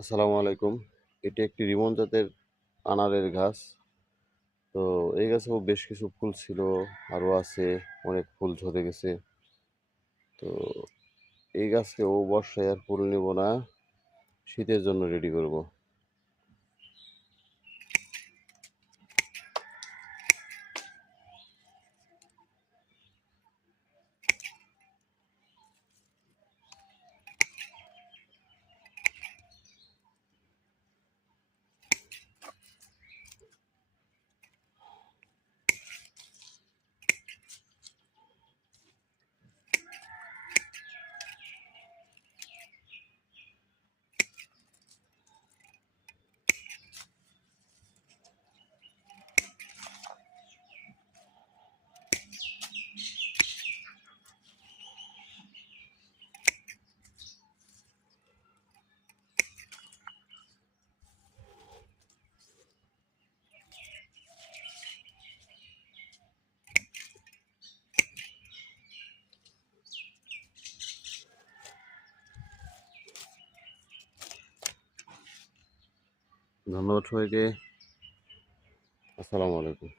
আসসালামু আলাইকুম। এটি একটি রিমন জাতের আনারের গাছ। তো এই গাছেও বেশ কিছু ফুল ছিল, আরও আছে, অনেক ফুল ঝরে গেছে। তো এই গাছকেও বর্ষায় আর ফুল নেব না, শীতের জন্য রেডি করব। ধন্যবাদ সবাইকে। আসসালামু আলাইকুম।